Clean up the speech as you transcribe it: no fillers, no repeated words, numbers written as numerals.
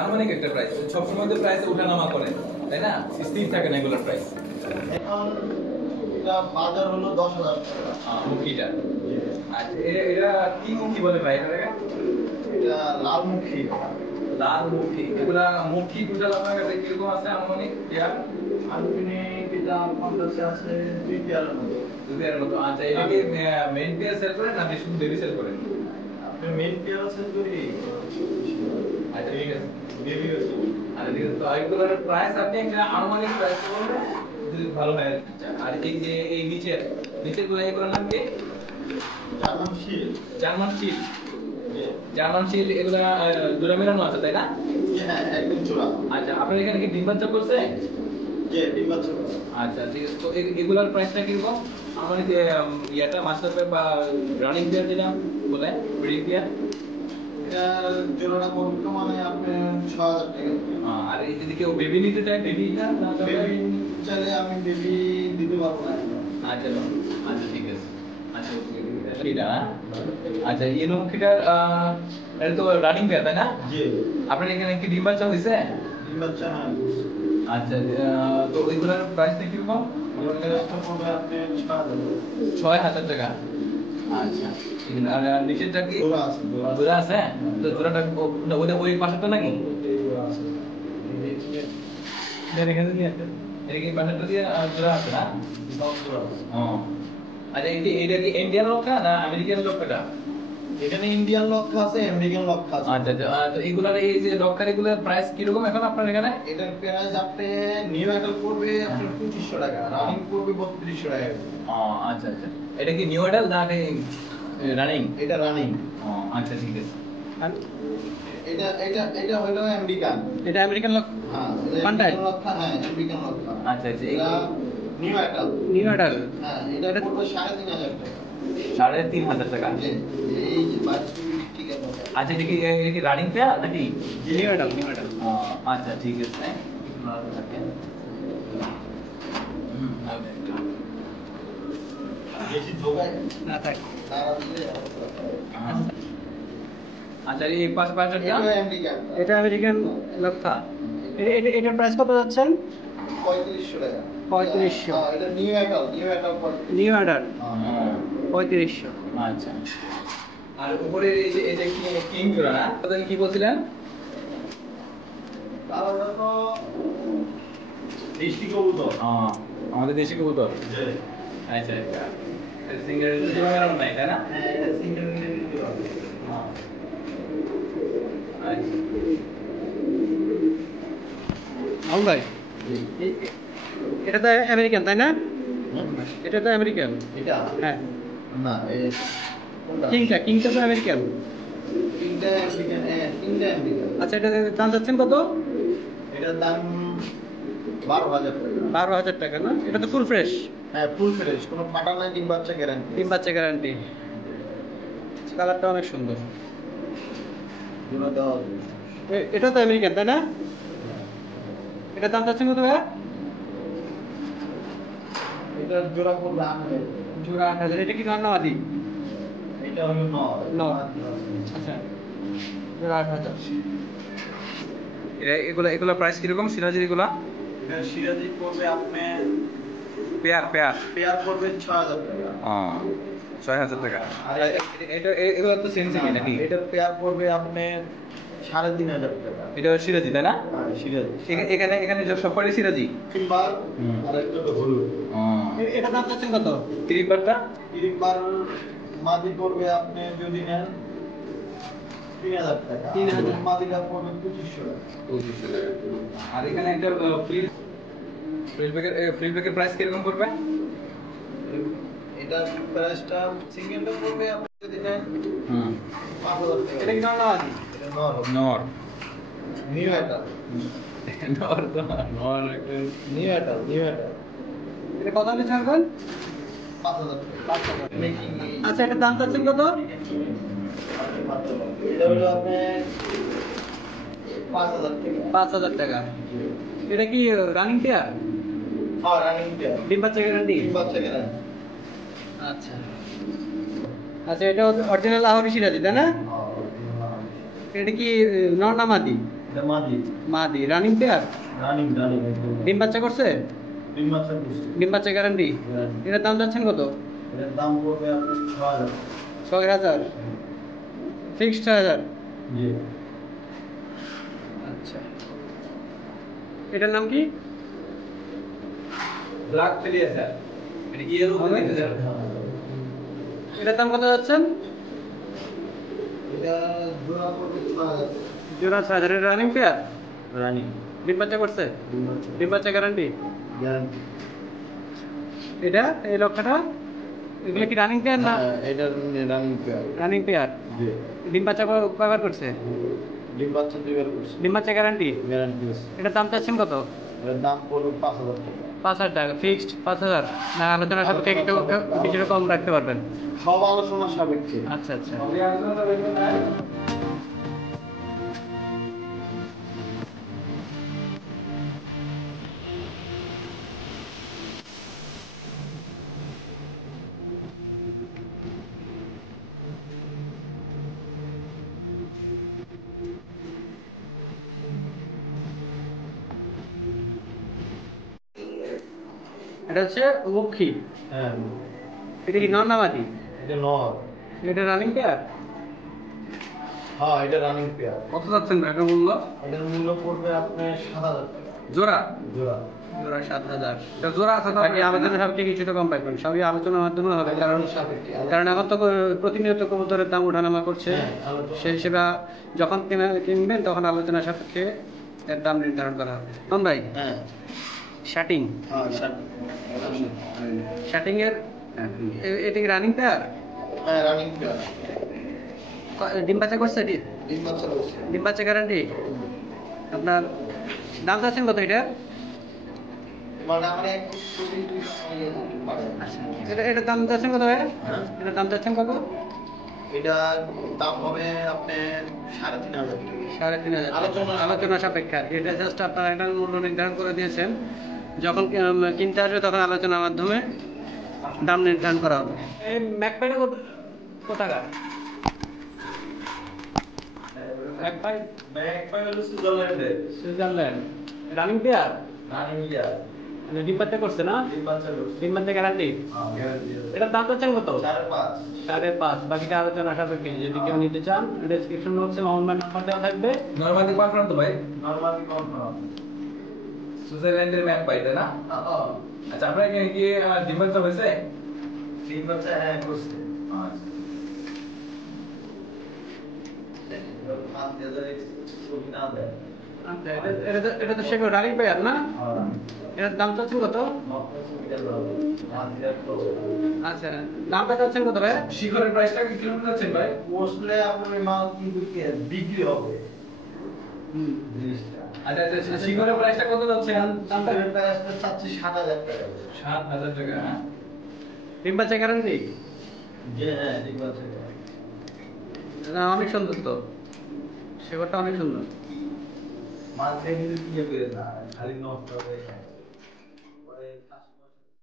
আনুমানিক একটা প্রাইস সবসময় তো প্রাইস ওঠানামা করে, তাই না? স্থির থাকে না এগুলোর প্রাইস। এখন এটা বাজার হলো 10,000 টাকা মুখিটা। আচ্ছা এটা কি মুখি বলে ভাই? এটা লাল মুখী। লাল মুখি। এগুলা মুখি টোটাল আপনার কাছে কিরকম আছে আনুমানিক? আনুমানিক এটা আমার কাছে আছে 2 পেয়ারের মতো। 2 পেয়ারের মতো। আচ্ছা এটা কি মেইন পেয়ার সেল করেন না শুধু বেবি সেল করেন? আপনি মেইন পেয়ার সেল করি। আচ্ছা ঠিক আছে। বেবি আছে। আর ঠিক আছে, তো এগুলোর প্রাইস আপনি একটা আনুমানিক প্রাইস বলবেন যদি ভালো হয়। আর এই যে এই নিচের গুলো এগুলোর নাম কি? জার্মান শিল। জার্মান শিল। জার্মান শিল এগুলা জোড়া মেলানো আছে, তাই না? হ্যাঁ, একদম জোড়া। আচ্ছা আপনার এখানে কি ডিম বাচ্চা করছে? জি, ডিম বাচ্চা। আচ্ছা ঠিক আছে, তো এগুলার প্রাইসটা কিরকম? আমার যে ইয়াটা মাস্টার পেয়ার বা রানিং পেয়ার যেটা বলে ব্রিডিং পেয়ার, এটা জোড়াটা কত মানে আপনি 6,000 টাকা। আর এই যদি কেউ বেবি নিতে চায়, বেবি না বেবি চাইলে আমি বেবি দিতে পারবো না। আচ্ছা আচ্ছা ঠিক আছে। আচ্ছা এটা আচ্ছা এই নক্ষিটা এটা তো রানিং পেয়ার, তাই না? জি। আপনার এখানে কি ডিম বাচ্চা হয়েছে? ডিম বাচ্চা হ্যাঁ। আচ্ছা তো ওইগুলোর প্রাইসটা কিরকম? আমার প্রাইসটা পড়বে আপনি 6,000 টাকা। আচ্ছা আর নিচেরটা কি জোড়া আছে? জোড়া আছে? তো জোড়াটা ওইটা ওই পাশেরটা নাকি? জোড়া আছে। এখানে দিয়ে এটা কি পাশেরটা দিয়ে জোড়া আছে না? সব জোড়া আছে। ও আচ্ছা এটা কি ইন্ডিয়ান লক্ষা না আমেরিকান লক্ষাটা? এখানে ইন্ডিয়ান লক্ষা আছে, আমেরিকান লক্ষা আছে। আচ্ছা তো এগুলার এই যে লক্ষার এগুলার প্রাইস কি রকম এখন আপনার এখানে? এটার প্রাইস আপনি নিউ অ্যাডাল্ট পড়বে আপনার 2500 টাকা, রানিং পড়বে 3200 টাকা। ও আচ্ছা এটা কি নিউ অ্যাডাল্ট না রানিং? এটা রানিং। ও আচ্ছা ঠিক আছে। এটা হলো আমেরিকান। এটা আমেরিকান লক্ষা। হ্যাঁ, কোনটায়? লক্ষা, হ্যাঁ আমেরিকান লক্ষা। আচ্ছা এটা নিউ অ্যাডাল্ট। New adult. হ্যাঁ, এটা পড়বে 3,500 টাকা। 3,500 টাকা। এই যে বাচ্চা ঠিক আছে। আচ্ছা এটা কি রানিং পেয়ার নাকি? New adult, new adult. আচ্ছা ঠিক আছে। বেশি ঢোকায় না থাক। তারা দিলে আচ্ছা এই পাশেরটা এটা আমেরিকান। এটা আমেরিকান লক্ষা। এটার প্রাইস কত যাচ্ছেন? 3500 টাকা। 3500। হ্যাঁ, এটা নিউ অ্যাডাল্ট। New adult 3500। আচ্ছা আর উপরে এই যে এটা কি কিং জোড়া না? আপনি কি বলছিলেন? তারা তো দেশি কবুতর। আমাদের দেশি কবুতর। আচ্ছা সিঙ্গেল জোড়া মেলানো নাই, তাই না? হ্যাঁ, এটা সিঙ্গেল মিলিয়ন জোড়া। আচ্ছা ভাই এটা তো আমেরিকান, তাই না? এটা তো আমেরিকান। এটা হ্যাঁ। না কোনটা? কিংটা তো আমেরিকান। তিনটা আমেরিকান, হ্যাঁ তিনটা আমেরিকান। আচ্ছা এটা দাম যাচ্ছেন কত? এটার দাম 12,000 টাকা। 12,000 টাকা না? এটা তো ফুল ফ্রেশ। হ্যাঁ, ফুল ফ্রেশ, কোনো ফাটা নাই, ডিম বাচ্চা গ্যারান্টি। ডিম বাচ্চা গ্যারান্টি। কালারটা অনেক সুন্দর। জোড়া দেওয়া হবে। এটা তো আমেরিকান, তাই না? এটার দাম যাচ্ছেন কত ভাইয়া? এটার জোড়া করবে 8,000। জোড়া 8,000। এটা কি নর না মাদি? এটা হলো নর। আচ্ছা জোড়া 8,000। এগুলা প্রাইস কিরকম সিরাজির এগুলা? এটা সিরাজি পড়বে আপনার পেয়ার পেয়ার পড়বে 6,000 টাকা। 6,000 টাকা। আর এটা এগুলা তো সেন্সিং নাকি? এটা পেয়ার পড়বে আপনার 3,500 টাকা। এটা সিরাজি, তাই না? হ্যাঁ, সিরাজি। এখানে সব কটাই সিরাজি। তিনবার আর একটা তো হলুদ। এটা দাম যাচ্ছেন কত? তিনবারটা তিনবার মাদি পড়বে আপনি যদি নেন 3,000 টাকা। 3,000 মাদিটা পড়বে 2,500 টাকা। 2,500 টাকা। আর এখানে একটা ফ্রিজ ব্যাগের প্রাইস কিরকম পড়বে? এটা প্রাইসটা সিঙ্গেলটা পড়বে আপনি যদি নেন 5,000 টাকা। এটা কি নর না মাদি? এটা নর। নর নিউ এটা নর তো নর একটা নিউ এটা এটা কত হলে ছাড়বেন? 5,000 টাকা। মেকিং আচ্ছা এটার দাম যাচ্ছেন কত? এটা হলো আপনি 5,000 টাকা। 5,000 টাকা। এটা কি রানিং পেয়ার? হ্যাঁ, রানিং পেয়ার। ডিম বাচ্চা গ্যারান্টি? ডিম বাচ্চা গ্যারান্টি। আচ্ছা এটা অরিজিনাল লাহোরি সিরাজি, তাই না? এটা কি নর না মাদি? এটা মাদি। মাদি রানিং পেয়ার। রানিং একদম। ডিম বাচ্চা করছে? ডিম বাচ্চা করছে। ডিম বাচ্চা গ্যারান্টি? Guarantee। এটার দাম যাচ্ছেন কত? এটার দাম পড়বে আপনার 6000। 6000 ফিক্সড 6000। জি। আচ্ছা, এটার নাম কি? ব্ল্যাক ফেলিয়া স্যার, এটা কি এর উপরে দিতে স্যার? এটার দাম কত যাচ্ছেন? এটা জোড়া পড়বে 6000। জোড়া 6000। এটা রানিং পেয়ার? রানিং। ডিম বাচ্চা করছে? ডিম বাচ্চা গ্যারান্টি? গ্যারান্টি। এটা এই লক্ষটা এগুলো কি রানিং পেয়ার না? এটা রানিং পেয়ার। Running pair. জি। ডিম বাচ্চা কয়বার করছে? ডিম বাচ্চা দুইবার করছে। ডিম বাচ্চা গ্যারান্টি? গ্যারান্টি আছে। এটার দাম চাচ্ছেন কত? এটার দাম পড়বে 5000 টাকা। 5000 টাকা ফিক্সড? 5000 না আলোচনার সাথে একটু কিছুটা কম রাখতে পারবেন? সব আলোচনা সাপেক্ষে। আচ্ছা আচ্ছা। আপনি আলোচনা করবেন না? এটা হচ্ছে লক্ষ্মী। হ্যাঁ। এটা কি নর না মাদি? এটা নর। এটা রানিং পেয়ার? হ্যাঁ, এটা রানিং পেয়ার। কত যাচ্ছেন এটার মূল্য? এটার মূল্য পড়বে আপনার 7000 টাকা। জোড়া? জোড়া। জোড়া 7000। এটা জোড়া আছে তো বাকি আলোচনা সাপেক্ষে কিছুটা কম পাইবেন, সবই আলোচনার মাধ্যমে হবে। সাপেক্ষে। কারণ এখন তো প্রতিনিয়ত কবুতরের দাম ওঠানামা করছে, হ্যাঁ, আলোচনা। সেই হিসেবে যখন কিনবেন তখন আলোচনা সাপেক্ষে এর দাম নির্ধারণ করা হবে। কোন ভাই? হ্যাঁ। শার্টিং? হ্যাঁ, শার্টিং এর এটা কি রানিং পেয়ার? হ্যাঁ, রানিং পেয়ার। ডিম বাচ্চা করছে এটি? ডিম বাচ্চা করছে। ডিম বাচ্চা গ্যারান্টি? আপনার দাম চাচ্ছেন কত এটা? মানে আমার এক কোটি 200 এটার দাম চাচ্ছেন কত ভাই? হ্যাঁ? এটার দাম চাচ্ছেন কত? এটা দাম হবে আপনার 3500 টাকা। 3500 আলোচনা সাপেক্ষে। এটা জাস্ট আপনারা এটার মূল্য নির্ধারণ করে দিয়েছেন, যখন কিনতে আসবে তখন আলোচনার মাধ্যমে দাম নির্ধারণ করা হবে। এই ম্যাকপাইটা কত টাকা? Magpie Switzerland running pair? ডিম বাচ্চা করছে না? ডিম বাচ্চা গ্যারান্টি? এটার দাম চাচ্ছেন কত? 5.5। বাকিটা আলোচনা সাপেক্ষে। যদি কেউ নিতে চান ডেসক্রিপশন বক্সে মোহাম্মদ নাম্বার দেওয়া থাকবে। নরমালি কনফার্ম তো ভাই? Normally confirm. সুইজারল্যান্ডের ম্যাপ পাইতে না? আচ্ছা, আপনার কি ডিম বাচ্চা হয়েছে? ডিম বাচ্চা হ্যাঁ করছে। আচ্ছা। আচ্ছা, এটা তো সেগুলো রানিং পেয়ার না? এটার দাম চাচ্ছেন কত? আচ্ছা, দামটা চাচ্ছেন কত ভাই? শিখরের প্রাইসটা কি কিলোমিটার যাচ্ছেন ভাই? বসলে আপনার ওই মাল কিন্তু বিক্রি হবে। আচ্ছা আচ্ছা, শিখরের প্রাইসটা কত যাচ্ছে? দামটা আসতে চাচ্ছি 7000 টাকা। 7000 টাকা। হ্যাঁ, ডিম বাচ্চা গ্যারান্টি? যে হ্যাঁ ডিম বাচ্চা। না, অনেক সুন্দর তো, সেগুলোটা অনেক সুন্দর। মাল থেকে কিন্তু কি হবে না, খালি নষ্ট হয়ে যায়।